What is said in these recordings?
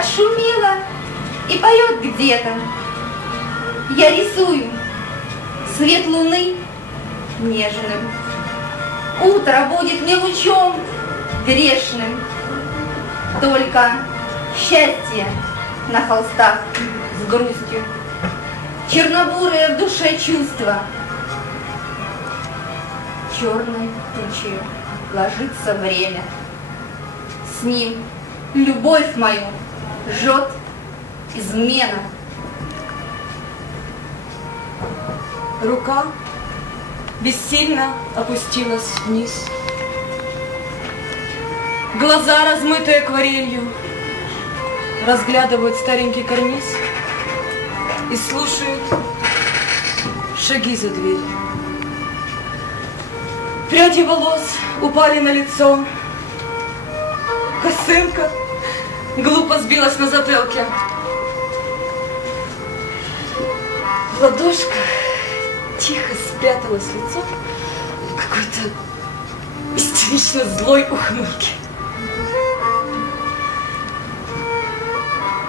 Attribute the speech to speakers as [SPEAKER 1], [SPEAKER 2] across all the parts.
[SPEAKER 1] отшумела и поет где-то. Я рисую свет луны нежным. Утро будет мне лучом грешным. Только счастье на холстах с грустью. Чернобурое в душе чувство. Черной тучей ложится время. С ним любовь мою жжет измена.
[SPEAKER 2] Рука бессильно опустилась вниз. Глаза, размытые акварелью, разглядывают старенький карниз и слушают шаги за дверью. Пряди волос упали на лицо, косынка глупо сбилась на затылке. В тихо спряталось лицо в какой-то истерично злой ухмылке.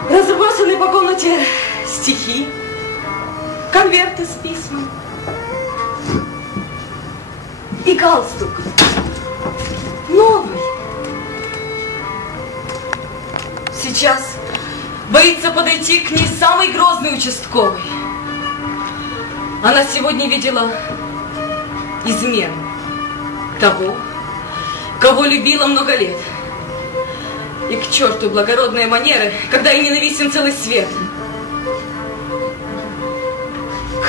[SPEAKER 2] Разбросаны по комнате стихи, конверты с письмами и галстук. Новый. Сейчас боится подойти к ней самый грозный участковый. Она сегодня видела измену того, кого любила много лет. И к черту благородные манеры, когда и ненавистен целый свет.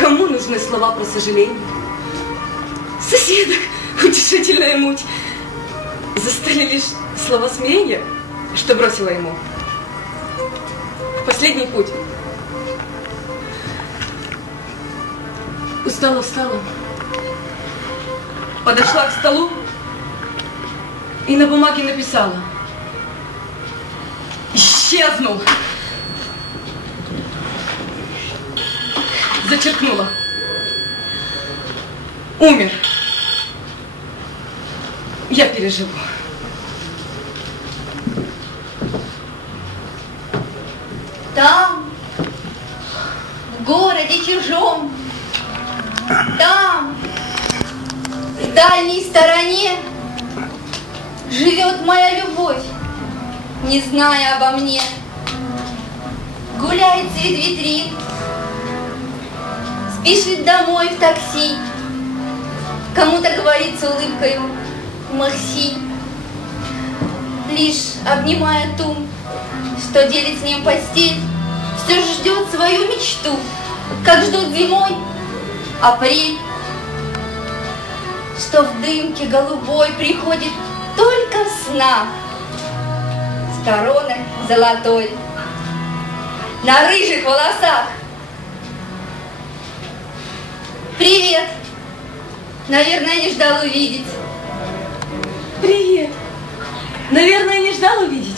[SPEAKER 2] Кому нужны слова про сожаление? Соседок утешительная муть. Застали лишь слова смирения, что бросила ему. Последний путь. Устала, встала. Подошла к столу и на бумаге написала. Исчезнул. Зачеркнула. Умер. Я переживу.
[SPEAKER 1] Там, в городе чужом, там, в дальней стороне, живет моя любовь, не зная обо мне. Гуляет среди витрин, спешит домой в такси, кому-то говорит с улыбкою «Махси», лишь обнимая ту, что делит с ним постель, все ждет свою мечту, как ждут зимой апрель, что в дымке голубой приходит только сна с короной золотой на рыжих волосах. Привет! Наверное, не ждал увидеть.
[SPEAKER 2] Привет. Наверное, не ждал увидеть.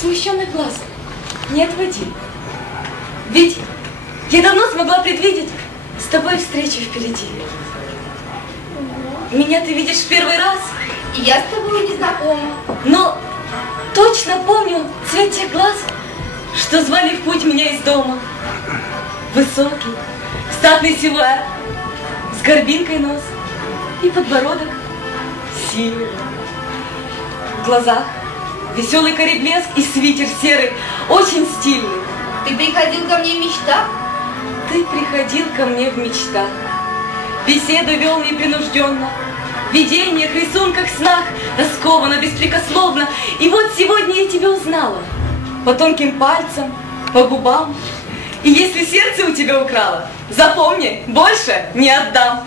[SPEAKER 2] Смущенный глаз не отводи. Ведь я давно смогла предвидеть с тобой встречу впереди. Меня ты видишь в первый раз,
[SPEAKER 1] И я с тобой не знакома.
[SPEAKER 2] но точно помню цвет тех глаз, что звали в путь меня из дома. Высокий, статный силуэт, с горбинкой нос и подбородок сильный. В глазах веселый кореблеск и свитер серый, очень стильный.
[SPEAKER 1] Ты приходил ко мне в мечтах,
[SPEAKER 2] Ты приходил ко мне в мечтах, Беседу вел непринужденно, В видениях, рисунках, снах, Раскованно, беспрекословно. И вот сегодня я тебя узнала, По тонким пальцам, по губам. И если сердце у тебя украло, Запомни, больше не отдам.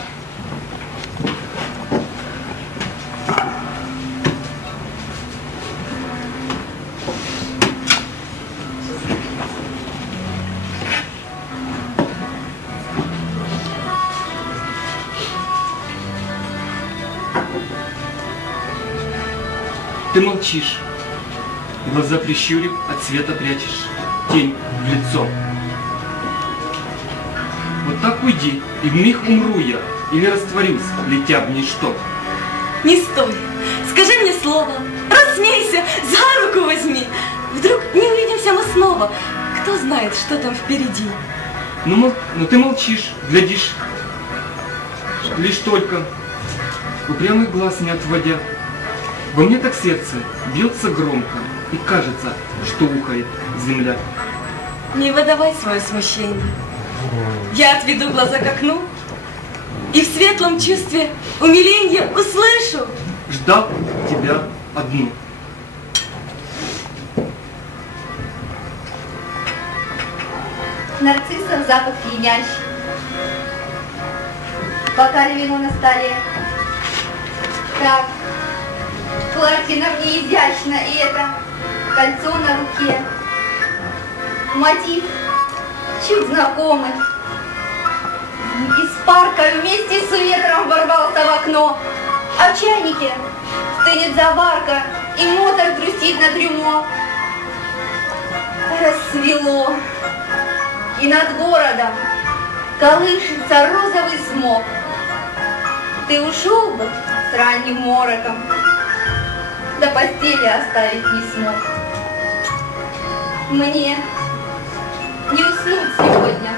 [SPEAKER 3] Ты молчишь, глаза прищурив, от света прячешь тень в лицо. Вот так уйди, и вмиг умру я, или растворюсь, летя в ничто.
[SPEAKER 2] Не стой, скажи мне слово, рассмейся, за руку возьми. Вдруг знает, что там впереди.
[SPEAKER 3] Ну, мол- ну ты молчишь, глядишь. Лишь только, упрямый глаз не отводя. Во мне так сердце бьется громко, и кажется, что ухает земля.
[SPEAKER 2] Не выдавай свое смущение. Я отведу глаза к окну и в светлом чувстве умиления услышу.
[SPEAKER 3] Ждал тебя одну.
[SPEAKER 1] Нарциссов запах пьянящий. Бокале вино на столе. Так, на мне изящно, и это кольцо на руке. Мотив чуть знакомый. Из парка вместе с ветром ворвался в окно, а в чайнике стынет заварка, и мотор грустит на трюмо. Рассвело, и над городом колышется розовый смог. Ты ушел бы с ранним мороком, до постели оставить не смог. Мне не уснуть сегодня.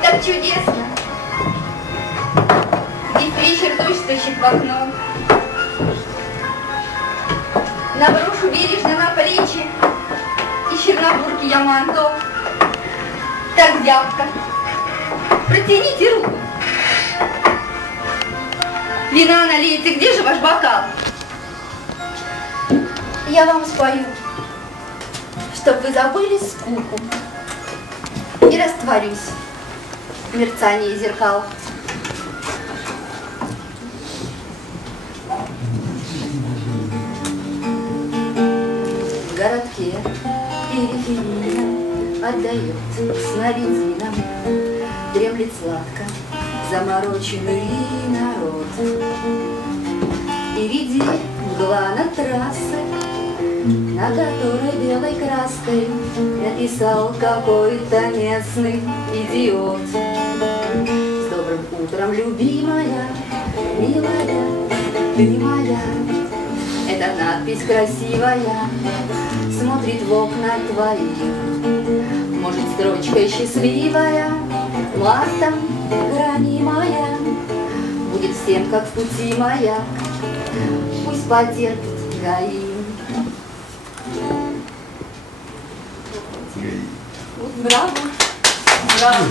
[SPEAKER 1] Так чудесно. Весь вечер дождь стучит в окно. Наброшу бережно на плечи из Чернобурки я манто. Так, зябко. Протяните руку. Вина налейте, где же ваш бокал? Я вам спою, чтоб вы забыли скуку и растворюсь в мерцании зеркал. В городке периферия отдает сновидинам, Дремлет сладко замороченный народ. Впереди мгла на трассы, на которой белой краской Написал какой-то местный идиот. С добрым утром, любимая, милая, ты моя. Эта надпись красивая Смотрит в окна твои Может, строчкой счастливая ранимая Будет всем, как в пути моя Пусть потерпит ГАИ
[SPEAKER 2] Браво! Браво!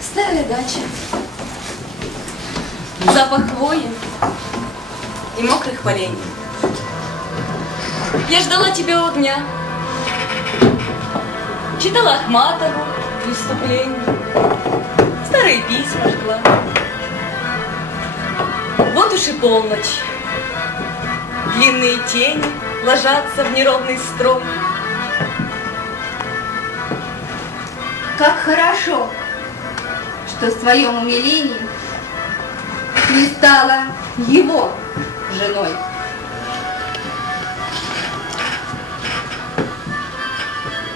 [SPEAKER 2] Старая дача. Запах хвои и мокрых полей. Я ждала тебя у дня. Читала Ахматову выступление. Старые письма жгла. Вот уж и полночь. Длинные тени ложатся в неровный строй.
[SPEAKER 1] Как хорошо, что в своем умилении не стала его женой.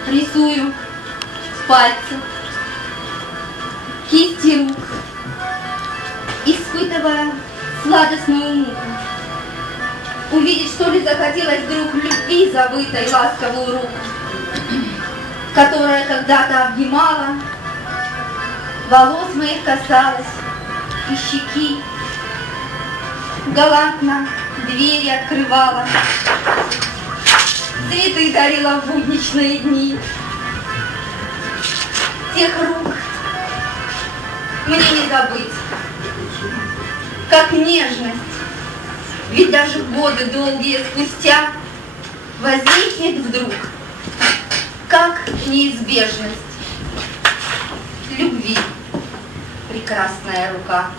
[SPEAKER 1] Рисую с пальцев, кисти рук, испытывая сладостную муку. Увидеть, что ли, захотелось вдруг любви забытой ласковую руку, которая когда-то обнимала, волос моих касалась и щеки, галантно двери открывала, цветы дарила в будничные дни. Тех рук мне не забыть, как нежность, ведь даже годы долгие спустя возникнет вдруг, как неизбежность любви прекрасная рука.